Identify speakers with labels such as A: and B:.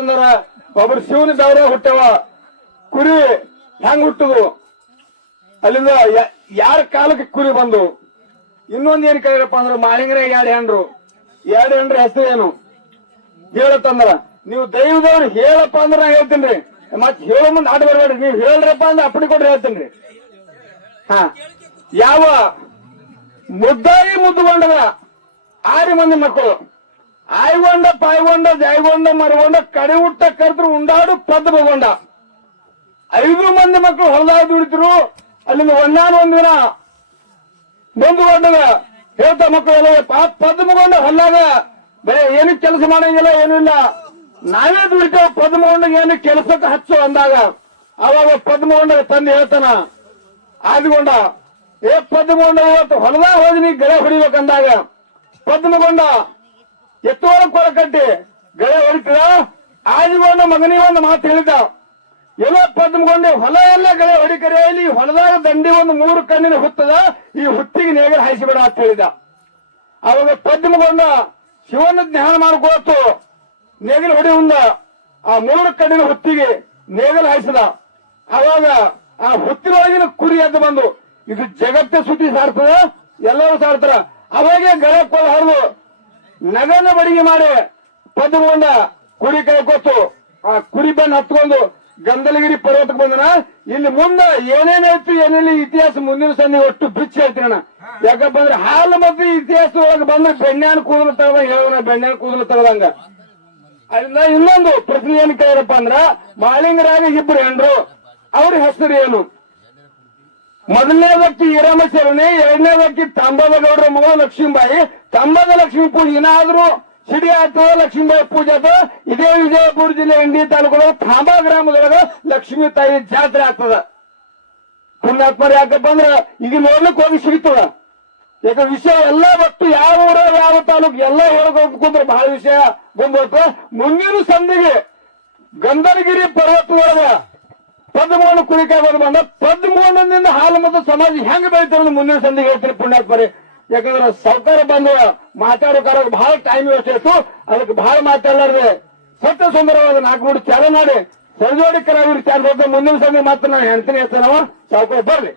A: ಅಂದಾರ ಒಬ್ರು ಶಿವನ ದೌರ ಹುಟ್ಟವ. ಕುರಿ ಹೆಂಗ್ ಹುಟ್ಟುದು? ಅಲ್ಲಿಂದ ಯಾರ ಕಾಲಕ್ಕೆ ಕುರಿ ಬಂದು? ಇನ್ನೊಂದ್ ಏನ್ ಕೇಳಿರಪ್ಪ ಅಂದ್ರ ಮಾಳಿಂಗರ ಎರಡು ಹೆಂಡ್ರು ಎರಡು ಹೆಂಡ್ರ ಹೆಸರು ಏನು? ಹೇಳತ್ತಂದ್ರ ನೀವು ದೈವದವ್ರು ಹೇಳಪ್ಪ ಅಂದ್ರ ನಾ ಹೇಳ್ತೀನಿ ಮತ್ ಹೇಳೋ ಮುಂದೆ ಆಟ ಬರ್ಬೇಡ್ರಿ. ನೀವು ಹೇಳ್ರಪ್ಪ ಅಂದ್ರೆ ಅಪ್ಪಣೆ ಕೊಡ್ರಿ ಹೇಳ್ತೀನಿ ಹಾ. ಯಾವ ಮುದ್ದಾಯಿ ಮುದ್ದುಗೊಂಡದ ಆರು ಮಂದಿ ಮಕ್ಕಳು. ಆಯ್ಗೊಂಡ, ಪಾಯ್ಗೊಂಡ ಜಾಯ್ಗೊಂಡ ಮರಗೊಂಡ ಕಡೆ ಹುಟ್ಟ ಕರೆದ್ರು ಉಂಡಾಡು ಪದ್ದ ಬಗೊಂಡ ಐದು ಮಂದಿ ಮಕ್ಕಳು ಹೊಲದಾಗ ದುಡಿದ್ರು, ಅಲ್ಲಿಂದ ಒಂದಾನ ಒಂದಿನ ಮುಂದುಗೊಂಡದ ಹೇಳ್ತಾ ಮಕ್ಕಳು ಪಾಪ ಪದ್ಮಗೊಂಡ ಹೊಲ್ದಾಗ. ಬರೀ, ಏನು ಕೆಲಸ ಮಾಡಂಗಿಲ್ಲ, ಏನೂ ಇಲ್ಲ. ನಾವೇ ದುಡಿತೇವೆ ಪದ್ಮಗೊಂಡ ಏನು ಕೆಲಸಕ್ಕೆ ಹಚ್ಚು ಅಂದಾಗ. ಅವಾಗ ಪದ್ಮಗೊಂಡ ತಂದೆ ಹೇಳ್ತಾನ, ಆದಿಗೊಂಡ, ಏ ಪದ್ಮಗೊಂಡ ಇವತ್ತು ಹೊಲದಾಗ ಹೋಗಿ ನೀ ಗಳೆ ಹೊಡಿಬೇಕಂದಾಗ ಪದ್ಮಗೊಂಡ ಎತ್ತುವಳ ಕೊಳ ಕಟ್ಟಿ ಗಳೆ ಹೊಡಿತದ ಆದಿಗೊಂಡ ಮಗನಿಗೆ ಒಂದು ಮಾತು ಹೇಳಿದ. ಎಲ್ಲ ಪದ್ಮಗೊಂಡೆ ಹೊಲ ಎಲ್ಲ ಗಳೆ ಹೊಡಿಕರೆ, ಇಲ್ಲಿ ಹೊಲದಾಗ ದಂಡಿ ಒಂದು ಮೂರು ಕಣ್ಣಿನ ಹುತ್ತದ, ಈ ಹುತ್ತಿಗೆ ನೇಗರ ಹಾಯಿಸಿಬೇಡ ಅಂತ ಹೇಳಿದ. ಅವಾಗ ಪದ್ಮಗೊಂಡ ಶಿವನ ಜ್ಞಾನ ಮಾಡ್ಕೋತು ನೇಗಲ ಹೊಡಿ ಉಂದ ಆ ಮೂರು ಕಣ್ಣಿನ ಹುತ್ತಿಗೆ ನೇಗಲ್ ಹಾಯಿಸಿದ. ಅವಾಗ ಆ ಹುತ್ತಿನೊಳಗಿನ ಕುರಿ ಎದ್ದು ಬಂದು, ಇದು ಜಗತ್ತ ಸುದ್ದಿ ಸಾರ್ತದ, ಎಲ್ಲರೂ ಸಾರ್ತಾರ. ಅವಾಗೆ ಗಳೆ ಹರಿದು ನಗನ ಬಡಿಗೆ ಮಾಡಿ ಪದ್ಮಗೊಂಡ ಕುರಿ ಕೈ ಕೊತ್ತು ಆ ಕುರಿ ಬಣ್ಣ ಹತ್ಕೊಂಡು ಗಂಧಲಗಿರಿ ಪರ್ವತಕ್ಕೆ ಬಂದನ? ಇಲ್ಲಿ ಮುಂದೆ ಏನೇನೈತಿ ಏನೇನು ಇತಿಹಾಸ ಮುಂದಿನ ಸಂಧಿ ಒಟ್ಟು ಬಿಚ್ಚಿ ಹೇಳ್ತೀನಿ ಅಣ್ಣ. ಯಾಕಪ್ಪ ಅಂದ್ರೆ ಹಾಲು ಮತ್ತು ಇತಿಹಾಸ ಒಳಗೆ ಬಂದ ಬೆಣ್ಣೆನ ಕೂದಲು ತಗದ ಹೇಳೋಣ ಬೆಣ್ಣೆನ ಕೂದಲು ತಗದಂಗ. ಅಲ್ಲಿಂದ ಇನ್ನೊಂದು ಪ್ರಶ್ನೆ ಏನ್ ಕೇಳಪ್ಪ ಅಂದ್ರ, ಮಾಳಿಂಗರಾಗ ಇಬ್ರು ಹೆಣ್ರು ಅವ್ರ ಹೆಸರು ಏನು? ಮೊದಲನೇ ವ್ಯಕ್ತಿ ಈರಾಮ ಎರಡನೇ ವ್ಯಕ್ತಿ ತಾಂಬಾಬಗೌಡರ ಗೌಡ್ರ ಮಗ ಲಕ್ಷ್ಮೀಬಾಯಿ ತಾಂಬದ ಲಕ್ಷ್ಮೀ ಪೂಜೆ, ಏನಾದ್ರೂ ಸಿಡಿ ಆಯ್ತು ಲಕ್ಷ್ಮೀಬಾಯಿ ಪೂಜೆ ಆಯ್ತು ಇದೇ ವಿಜಯಪುರ ಜಿಲ್ಲೆ ಇಂಡಿ ತಾಲೂಕು ಖಾಂಬಾ ಗ್ರಾಮದೊಳಗ ಲಕ್ಷ್ಮೀ ತಾಯಿ ಜಾತ್ರೆ ಆಗ್ತದ. ಪುಣ್ಯಾತ್ಮರ ಯಾಕಪ್ಪ ಅಂದ್ರ ಈಗ ನೋಡ್ಲಿಕ್ಕೆ ಹೋಗಿ ಸಿಗ್ತದ. ಯಾಕ ವಿಷಯ ಎಲ್ಲ ಒಟ್ಟು ಯಾವ ಊರ, ಯಾವ ತಾಲೂಕು, ಎಲ್ಲ ಹೇಳ್ಕೊಂಡ್ರೆ ಬಹಳ ವಿಷಯ ಬಂದ್ಬಿಟ್ಟು ಮುಂದಿನ ಸಂಧಿಗೆ ಗಂಧರ್ಗಿರಿ ಪರ್ವತದೊಳಗ ಪದ್ಮೂಲ ಕುರಿಕಾಗೋದು ಬಂದ ಪದ್ಮೂಲದಿಂದ ಹಾಲು ಮತ್ತು ಸಮಾಜ ಹೆಂಗ್ ಬೆಳಿತಾರೆ ಮುಂದಿನ ಸಂಧಿಗೆ ಹೇಳ್ತೀನಿ ಪುಣ್ಯಾತ್ಮರಿ. ಯಾಕಂದ್ರೆ ಸರ್ಕಾರ ಬಂದು ಮಾತಾಡೋಕಾರ ಬಹಳ ಟೈಮ್ ವೇಸ್ಟ್ ಆಯ್ತು. ಅದಕ್ಕೆ ಬಹಳ ಮಾತಾಡಲಾರ್ದೆ. ಸತ್ಯ ಸುಂದರವಾದ ನಾಲ್ಕು ಮೂರು ಚಾಲ ಮಾಡಿ ಸರಿಜೋಡಿ ಕಲಾವಿದ್ರು ಚಾಲ ಮುಂದಿನ ಸಮಯ ಮಾತ್ರ ನಾನು ಹೇಳ್ತೀನಿ ಹೇಳ್ತಾನವ ಸಾವುಕಾರ ಬರ್ಲಿ.